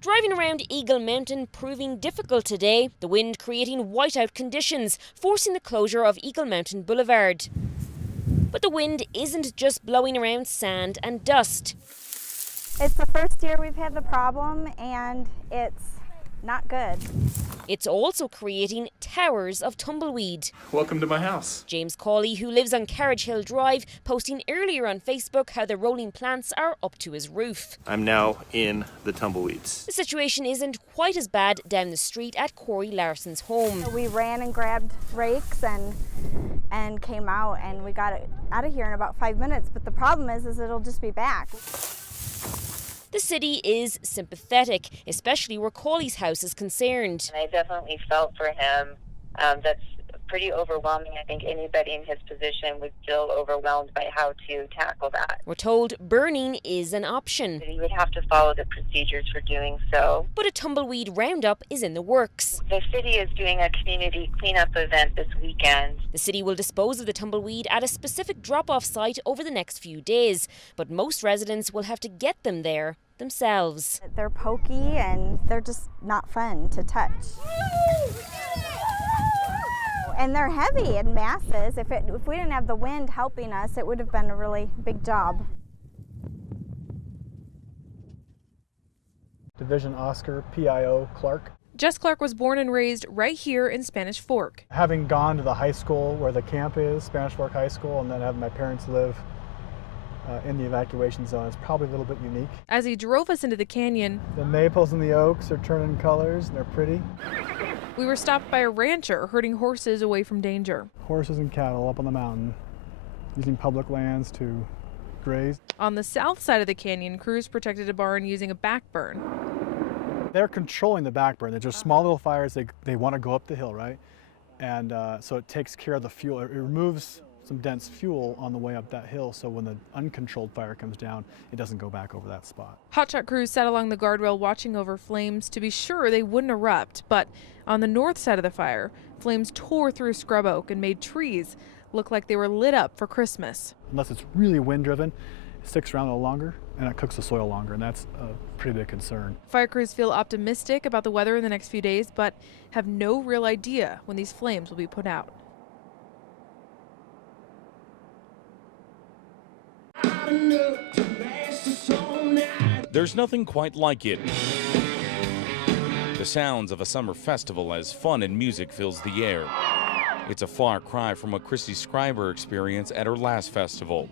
Driving around Eagle Mountain proving difficult today, the wind creating whiteout conditions, forcing the closure of Eagle Mountain Boulevard. But the wind isn't just blowing around sand and dust. It's the first year we've had the problem, and it's not good. It's also creating towers of tumbleweed. Welcome to my house. James Cawley, who lives on Carriage Hill Drive, posting earlier on Facebook how the rolling plants are up to his roof. I'm now in the tumbleweeds. The situation isn't quite as bad down the street at Corey Larson's home. We ran and grabbed rakes and came out, and we got it out of here in about 5 minutes. But the problem is it'll just be back. The city is sympathetic, especially where Cawley's house is concerned. And I definitely felt for him. That's pretty overwhelming. I think anybody in his position would feel overwhelmed by how to tackle that. We're told burning is an option. He would have to follow the procedures for doing so. But a tumbleweed roundup is in the works. The city is doing a community cleanup event this weekend. The city will dispose of the tumbleweed at a specific drop-off site over the next few days, but most residents will have to get them there themselves. They're pokey and they're just not fun to touch. And they're heavy in masses. If we didn't have the wind helping us, it would have been a really big job. Division Oscar, PIO Clark. Jess Clark was born and raised right here in Spanish Fork. Having gone to the high school where the camp is, Spanish Fork High School, and then having my parents live in the evacuation zone, it's probably a little bit unique. As he drove us into the canyon, the maples and the oaks are turning colors and they're pretty. We were stopped by a rancher herding horses away from danger. Horses and cattle up on the mountain, using public lands to graze. On the south side of the canyon, crews protected a barn using a backburn. They're controlling the backburn. They're just small little fires. They want to go up the hill, right? And so it takes care of the fuel. It removes some dense fuel on the way up that hill, so when the uncontrolled fire comes down, it doesn't go back over that spot. Hotshot crews sat along the guardrail watching over flames to be sure they wouldn't erupt, but on the north side of the fire, flames tore through scrub oak and made trees look like they were lit up for Christmas. Unless it's really wind-driven, it sticks around a little longer and it cooks the soil longer, and that's a pretty big concern. Fire crews feel optimistic about the weather in the next few days, but have no real idea when these flames will be put out. There's nothing quite like it. The sounds of a summer festival as fun and music fills the air. It's a far cry from what Christy Schreiber experienced at her last festival.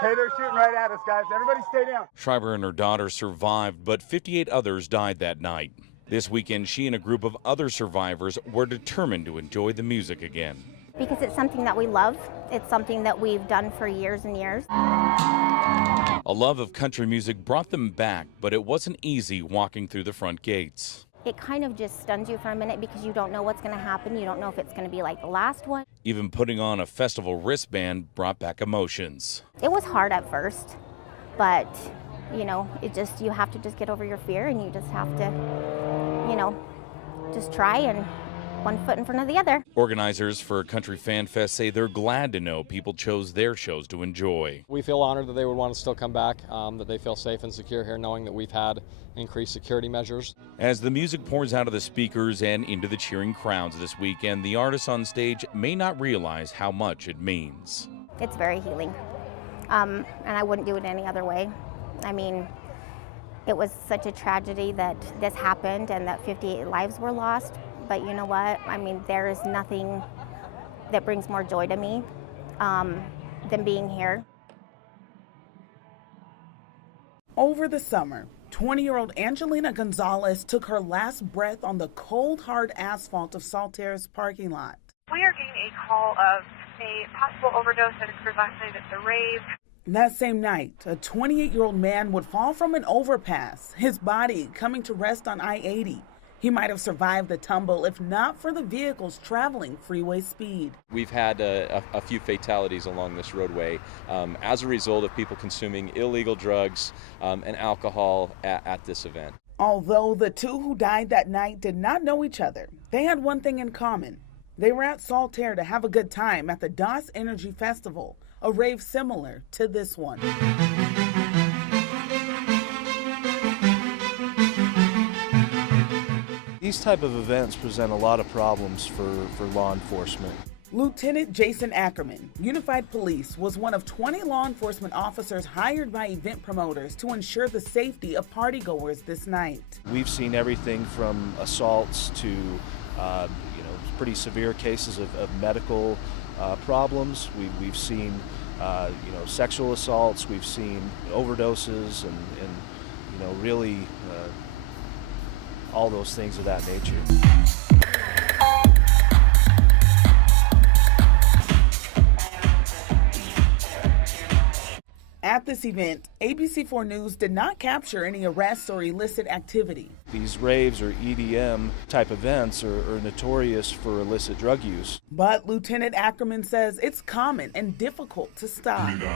Hey, they're shooting right at us, guys. Everybody stay down. Schreiber and her daughter survived, but 58 others died that night. This weekend, she and a group of other survivors were determined to enjoy the music again. Because it's something that we love. It's something that we've done for years and years. A love of country music brought them back, but it wasn't easy walking through the front gates. It kind of just stuns you for a minute because you don't know what's going to happen. You don't know if it's going to be like the last one. Even putting on a festival wristband brought back emotions. It was hard at first, but you have to just get over your fear, and you just have to, just try and one foot in front of the other. Organizers for Country Fan Fest say they're glad to know people chose their shows to enjoy. We feel honored that they would want to still come back, that they feel safe and secure here, knowing that we've had increased security measures. As the music pours out of the speakers and into the cheering crowds this weekend, the artists on stage may not realize how much it means. It's very healing, and I wouldn't do it any other way. I mean, it was such a tragedy that this happened and that 58 lives were lost. But you know what? I mean, there is nothing that brings more joy to me than being here. Over the summer, 20-year-old Angelina Gonzalez took her last breath on the cold, hard asphalt of Saltaire's parking lot. We are getting a call of a possible overdose that occurred last night at the Raves. That same night, a 28-year-old man would fall from an overpass, his body coming to rest on I-80. He might have survived the tumble if not for the vehicles traveling freeway speed. We've had a few fatalities along this roadway as a result of people consuming illegal drugs and alcohol at this event. Although the two who died that night did not know each other, they had one thing in common. They were at Saltaire to have a good time at the DOS Energy Festival, a rave similar to this one. These type of events present a lot of problems for law enforcement. Lieutenant Jason Ackerman, Unified Police, was one of 20 law enforcement officers hired by event promoters to ensure the safety of partygoers this night. We've seen everything from assaults to pretty severe cases of medical problems. We've seen sexual assaults. We've seen overdoses and really all those things of that nature. At this event, ABC4 News did not capture any arrests or illicit activity. These raves or EDM type events are notorious for illicit drug use. But Lieutenant Ackerman says it's common and difficult to stop. You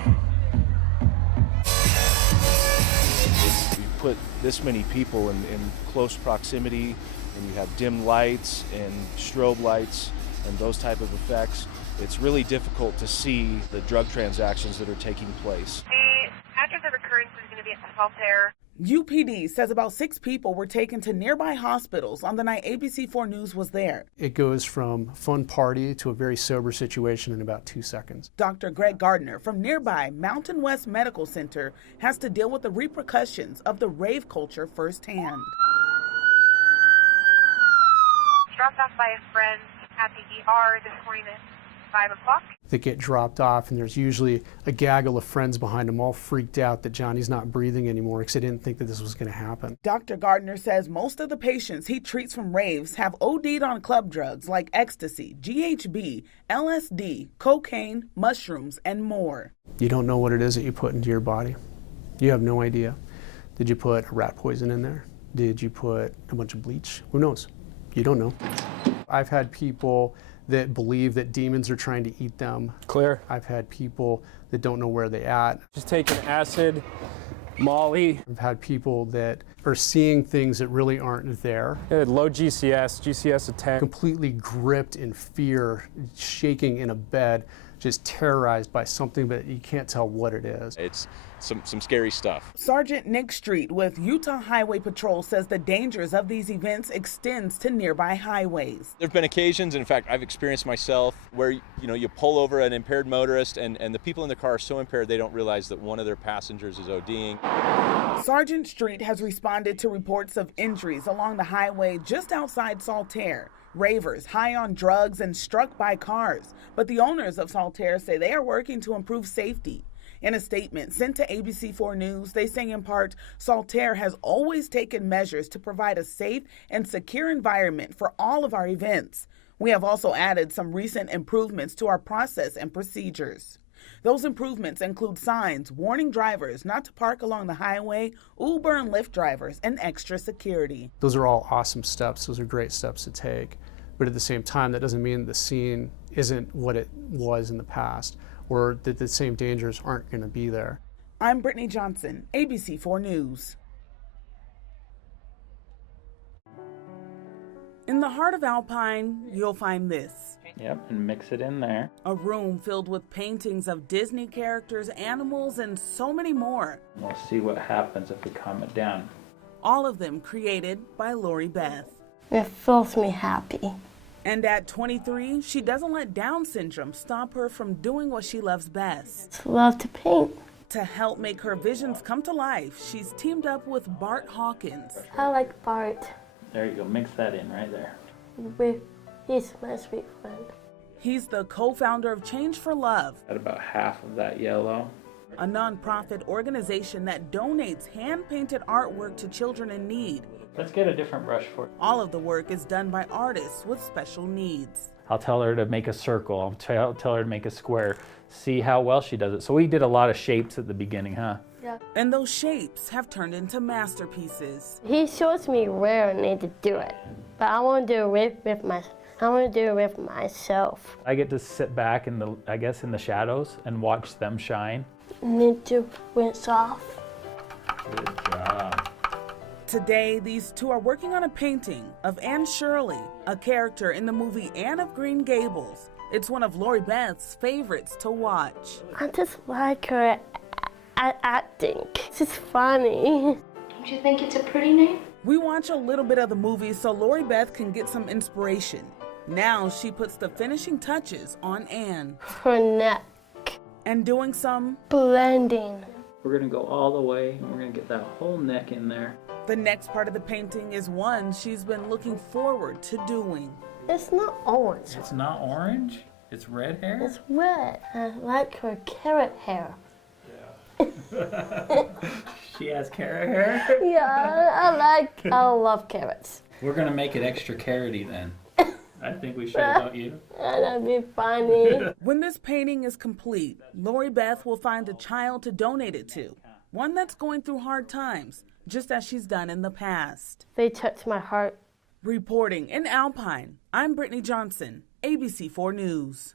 put this many people in close proximity, and you have dim lights and strobe lights and those type of effects. It's really difficult to see the drug transactions that are taking place. The address of occurrence is going to be at Saltaire. UPD says about 6 people were taken to nearby hospitals on the night ABC4 News was there. It goes from fun party to a very sober situation in about 2 seconds. Dr. Greg Gardner from nearby Mountain West Medical Center has to deal with the repercussions of the rave culture firsthand. Dropped off by a friend at the ER this morning at 5 o'clock. They get dropped off, and there's usually a gaggle of friends behind them all freaked out that Johnny's not breathing anymore because they didn't think that this was going to happen. Dr. Gardner says most of the patients he treats from raves have OD'd on club drugs like ecstasy, GHB, LSD, cocaine, mushrooms, and more. You don't know what it is that you put into your body. You have no idea. Did you put rat poison in there? Did you put a bunch of bleach? Who knows? You don't know. I've had people that believe that demons are trying to eat them. Clear. I've had people that don't know where they're at. Just taking acid, Molly. I've had people that are seeing things that really aren't there. Low GCS of 10. Completely gripped in fear, shaking in a bed, just terrorized by something, but you can't tell what it is. It's some scary stuff. Sergeant Nick Street with Utah Highway Patrol says the dangers of these events extends to nearby highways. There have been occasions, in fact, I've experienced myself, where you pull over an impaired motorist and the people in the car are so impaired they don't realize that one of their passengers is ODing. Sergeant Street has responded to reports of injuries along the highway just outside Saltaire. Ravers high on drugs and struck by cars, but the owners of Saltaire say they are working to improve safety. In a statement sent to ABC4 News, they say in part, Saltaire has always taken measures to provide a safe and secure environment for all of our events. We have also added some recent improvements to our process and procedures. Those improvements include signs warning drivers not to park along the highway, Uber and Lyft drivers, and extra security. Those are all awesome steps. Those are great steps to take. But at the same time, that doesn't mean the scene isn't what it was in the past, or that the same dangers aren't going to be there. I'm Brittany Johnson, ABC4 News. In the heart of Alpine, you'll find this. Yep, and mix it in there. A room filled with paintings of Disney characters, animals, and so many more. We'll see what happens if we calm it down. All of them created by Lori Beth. It fills me happy. And at 23, she doesn't let Down syndrome stop her from doing what she loves best. Love to paint. To help make her visions come to life, she's teamed up with Bart Hawkins. I like Bart. There you go, mix that in right there. He's my sweet friend. He's the co-founder of Change for Love. At about half of that yellow. A nonprofit organization that donates hand-painted artwork to children in need. Let's get a different brush for it. All of the work is done by artists with special needs. I'll tell her to make a circle. I'll tell her to make a square. See how well she does it. So we did a lot of shapes at the beginning, huh? Yeah. And those shapes have turned into masterpieces. He shows me where I need to do it, but I want to do it with myself. I get to sit back in the shadows and watch them shine. Need to rinse off. Good job. Today, these two are working on a painting of Anne Shirley, a character in the movie Anne of Green Gables. It's one of Lori Beth's favorites to watch. I just like her acting. She's funny. Don't you think it's a pretty name? We watch a little bit of the movie so Lori Beth can get some inspiration. Now she puts the finishing touches on Anne. Her neck. And doing some blending. We're gonna go all the way and we're gonna get that whole neck in there. The next part of the painting is one she's been looking forward to doing. It's not orange. It's not orange? It's red hair? It's red. I like her carrot hair. She has carrot hair? Yeah, I love carrots. We're gonna make it extra carroty then. I think we should, don't you? That'd be funny. When this painting is complete, Lori Beth will find a child to donate it to. One that's going through hard times, just as she's done in the past. They touched my heart. Reporting in Alpine, I'm Brittany Johnson, ABC4 News.